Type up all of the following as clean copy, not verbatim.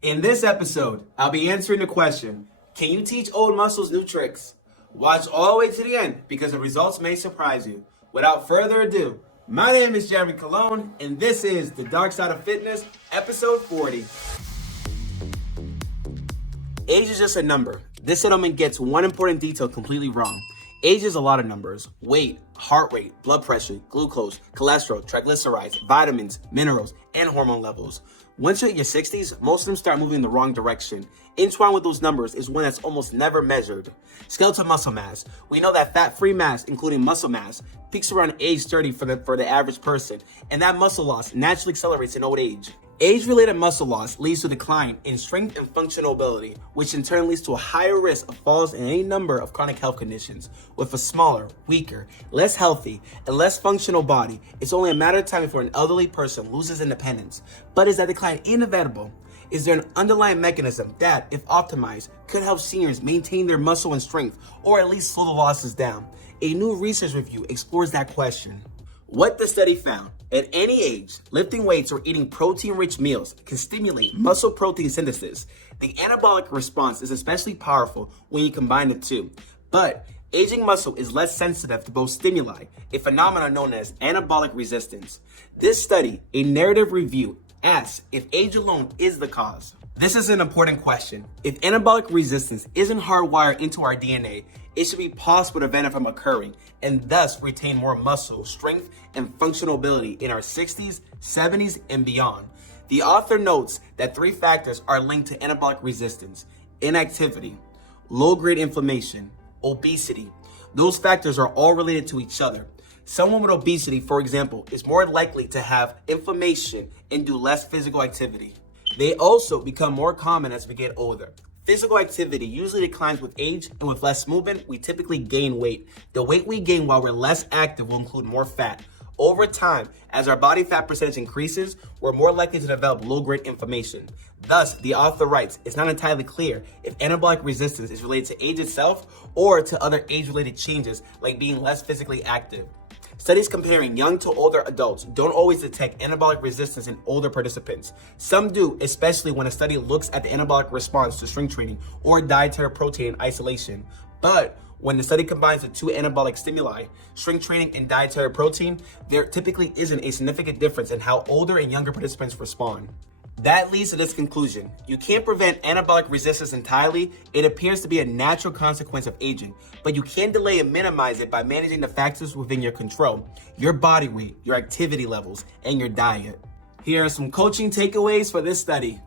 In this episode, I'll be answering the question, can you teach old muscles new tricks? Watch all the way to the end because the results may surprise you. Without further ado, my name is Jeremy Colon, and this is The Dark Side of Fitness, episode 40. Age is just a number. This gentleman gets one important detail completely wrong. Age is a lot of numbers: weight, heart rate, blood pressure, glucose, cholesterol, triglycerides, vitamins, minerals, and hormone levels. Once you're in your 60s, most of them start moving in the wrong direction. Entwined with those numbers is one that's almost never measured. Skeletal muscle mass. We know that fat-free mass, including muscle mass, peaks around age 30 for the average person, and that muscle loss naturally accelerates in old age. Age-related muscle loss leads to a decline in strength and functional ability, which in turn leads to a higher risk of falls in any number of chronic health conditions. With a smaller, weaker, less healthy, and less functional body, it's only a matter of time before an elderly person loses independence. But is that decline inevitable? Is there an underlying mechanism that, if optimized, could help seniors maintain their muscle and strength, or at least slow the losses down? A new research review explores that question. What the study found: at any age, lifting weights or eating protein-rich meals can stimulate muscle protein synthesis. The anabolic response is especially powerful when you combine the two. But aging muscle is less sensitive to both stimuli, a phenomenon known as anabolic resistance. This study, a narrative review, asks if age alone is the cause. This is an important question. If anabolic resistance isn't hardwired into our DNA, it should be possible to prevent it from occurring and thus retain more muscle, strength, and functional ability in our 60s, 70s, and beyond. The author notes that 3 factors are linked to anabolic resistance: inactivity, low-grade inflammation, obesity. Those factors are all related to each other. Someone with obesity, for example, is more likely to have inflammation and do less physical activity. They also become more common as we get older. Physical activity usually declines with age, and with less movement, we typically gain weight. The weight we gain while we're less active will include more fat. Over time, as our body fat percentage increases, we're more likely to develop low-grade inflammation. Thus, the author writes, it's not entirely clear if anabolic resistance is related to age itself or to other age-related changes like being less physically active. Studies comparing young to older adults don't always detect anabolic resistance in older participants. Some do, especially when a study looks at the anabolic response to strength training or dietary protein in isolation. But when the study combines the 2 anabolic stimuli, strength training and dietary protein, there typically isn't a significant difference in how older and younger participants respond. That leads to this conclusion: you can't prevent anabolic resistance entirely. It appears to be a natural consequence of aging, but you can delay and minimize it by managing the factors within your control: your body weight, your activity levels, and your diet. Here are some coaching takeaways for this study.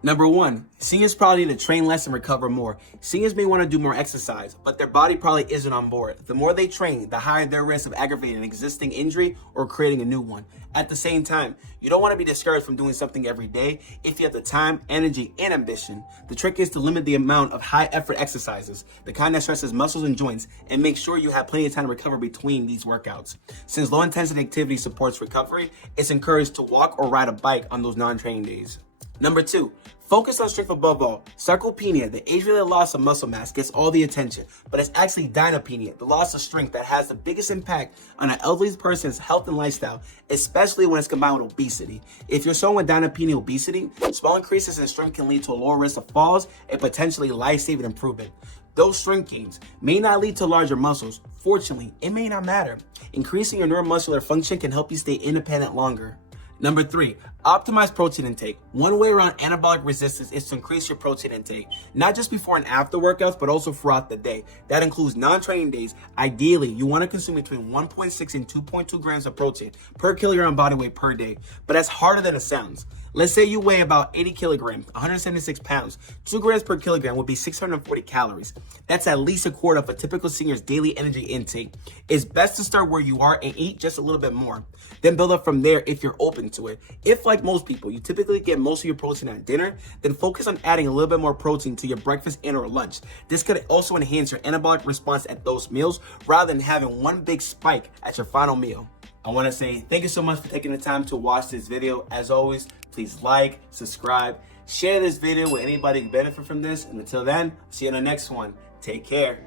Number 1, seniors probably need to train less and recover more. Seniors may want to do more exercise, but their body probably isn't on board. The more they train, the higher their risk of aggravating an existing injury or creating a new one. At the same time, you don't want to be discouraged from doing something every day if you have the time, energy, and ambition. The trick is to limit the amount of high-effort exercises, the kind that stresses muscles and joints, and make sure you have plenty of time to recover between these workouts. Since low-intensity activity supports recovery, it's encouraged to walk or ride a bike on those non-training days. Number 2, focus on strength above all. Sarcopenia, the age-related loss of muscle mass, gets all the attention, but it's actually dynapenia, the loss of strength, that has the biggest impact on an elderly person's health and lifestyle, especially when it's combined with obesity. If you're someone with dynapenia obesity, small increases in strength can lead to a lower risk of falls and potentially life-saving improvement. Those strength gains may not lead to larger muscles. Fortunately, it may not matter. Increasing your neuromuscular function can help you stay independent longer. Number 3, optimize protein intake. One way around anabolic resistance is to increase your protein intake, not just before and after workouts, but also throughout the day. That includes non-training days. Ideally, you want to consume between 1.6 and 2.2 grams of protein per kilogram body weight per day, but that's harder than it sounds. Let's say you weigh about 80 kilograms, 176 pounds. 2 grams per kilogram would be 640 calories. That's at least a quarter of a typical senior's daily energy intake. It's best to start where you are and eat just a little bit more. Then build up from there if you're open to it. If, like most people, you typically get most of your protein at dinner, then focus on adding a little bit more protein to your breakfast and or lunch. This could also enhance your anabolic response at those meals rather than having one big spike at your final meal. I want to say thank you so much for taking the time to watch this video. As always, please like, subscribe, share this video with anybody who can benefit from this. And until then, see you in the next one. Take care.